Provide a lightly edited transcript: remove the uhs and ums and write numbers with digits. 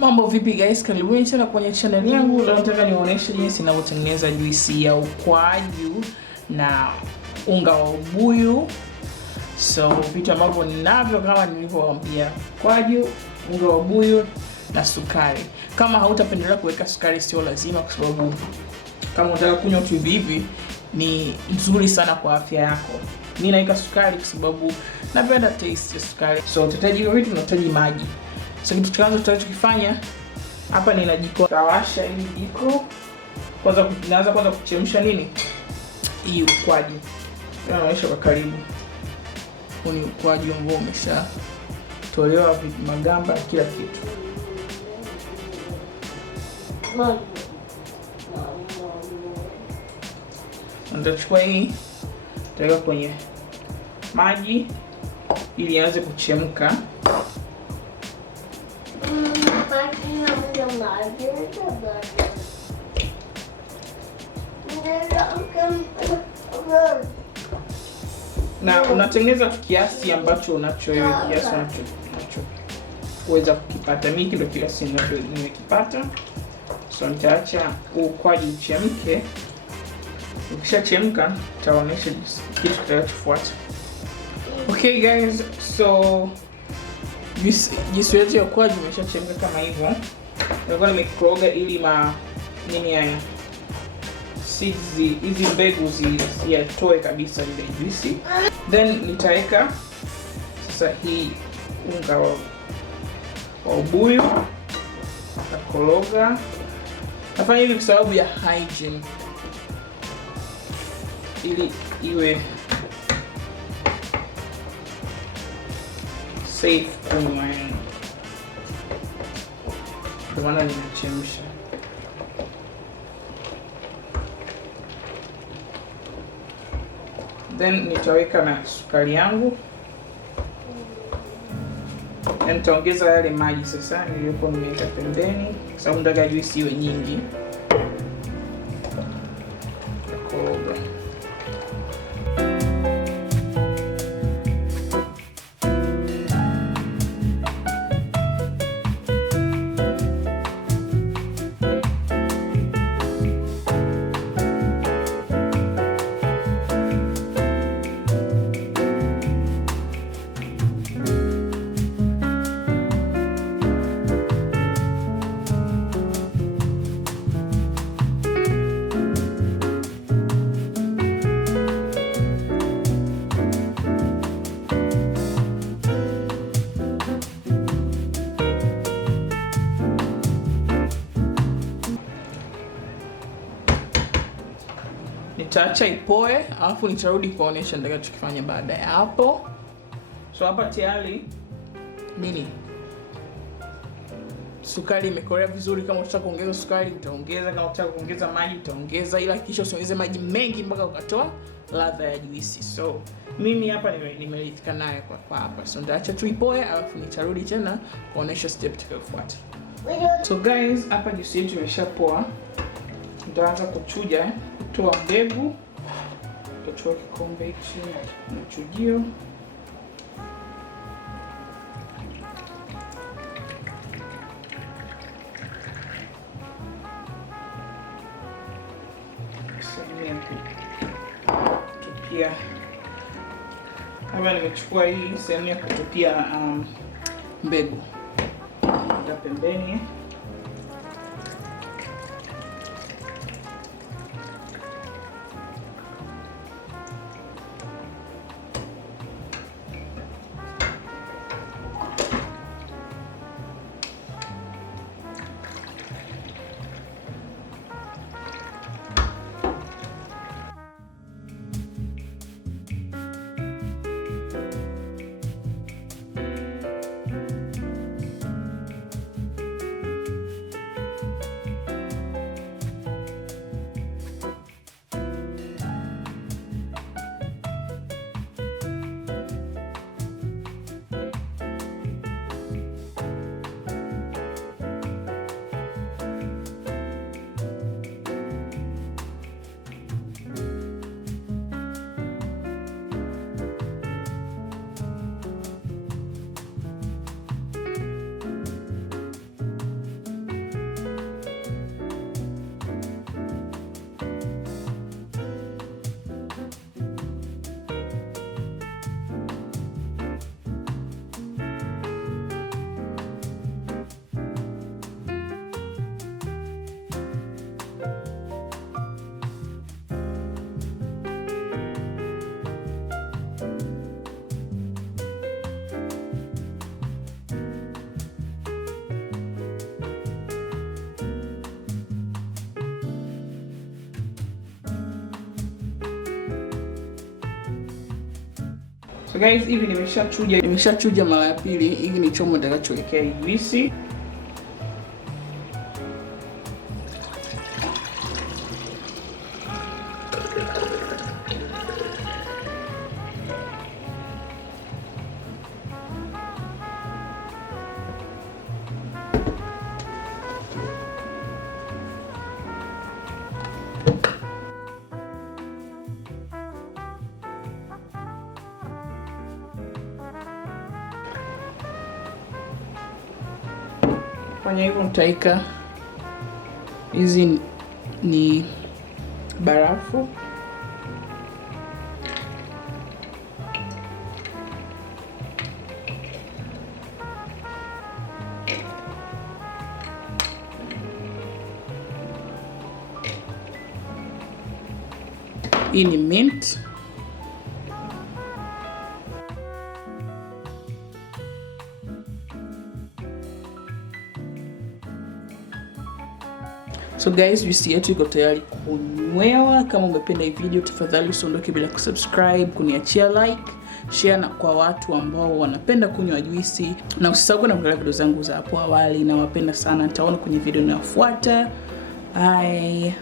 Mambo vipi guys, karibuni tena kwenye channel yangu. Leo nataka niwaoneshe jinsi ninavyotengeneza juisi ya ukwaju na unga wa ubuyu. So vitu ambavyo ninavyo kama nilivyowaambia, ukwaju, unga wa ubuyu na sukari. Kama hautapendelea kuweka sukari sio lazima, kwa sababu kama unataka kunywa tu hivi ni nzuri sana kwa afya yako. Mimi naweka sukari kwa sababu napenda taste ya sukari. So tutahitaji hiyo vitu, tunahitaji maji. So kitu cha kwanza tutakachokifanya hapa, nina jiko. Tawasha hili jiko. Naanza kwanza kuchemsha nini? Hii ukwaju. Naonyesha kwa karibu. Huu ni ukwaju ambao umeshatolewa magamba na kila kitu. Nitachukua hii, nitaweka kwenye maji ili ianze kuchemka. Na unatengeneza kiasi ambacho unachowewe, kiasi unachoweza kukipata. Mimi ndio kiasi nimekipata. So nitaacha ukwaju uchemke. Ukishachemka nitaonyesha kitu kitakachofuata. Okay guys, so juisi yetu ya ukwaju imeshachemka kama hivyo. Nilikuwa nimekoroga ili haya seeds, hizi mbegu ziyatoe kabisa ile juisi. Then nitaweka sasa hii unga wa ubuyu, nakoroga. Nafanya hivi kwa sababu ya hygiene, ili iwe safe kunywa. Ndio maana ninachemsha. Then nitaweka na sukari yangu. Na nitaongeza yale maji sasa niliyokuwa nimeweka pembeni, kwa sababu nataka juisi iwe nyingi. Koroga. Nitaacha ipoe, alafu nitarudi kuonesha nitakachokifanya baada ya hapo. So hapa tayari sukari imekorea vizuri. Kama unataka kuongeza sukari utaongeza, kama unataka kuongeza maji utaongeza, ila kisha usiongeze maji mengi mpaka ukatoa ladha ya juisi. So mimi hapa nimeridhika nayo kwa hapa. So nitaacha tu ipoe, alafu nitarudi tena kuonesha step itakayofuata. So guys, hapa juisi yetu imeshapoa. Nitaanza kuchuja, kutoa mbegu. Tutachukua kikombe hichi na chujio. Kutupia. Hapa nimechukua hii sehemu ya kutupia mbegu. Ndio pembeni. So guys, hivi nimeshachuja mara ya pili. Hiki ni chombo nitakachowekea juisi. Fanya hivyo, mtaika hizi ni barafu. Hii ni mint. So guys, juisi yetu iko tayari kunywewa. Kama umependa hii video, tafadhali usiondoke bila kusubscribe, kuniachia like, share na kwa watu ambao wanapenda kunywa juisi, na usisahau kuangalia video zangu za hapo awali. Na wapenda sana, nitaona kwenye video inayofuata. Bye.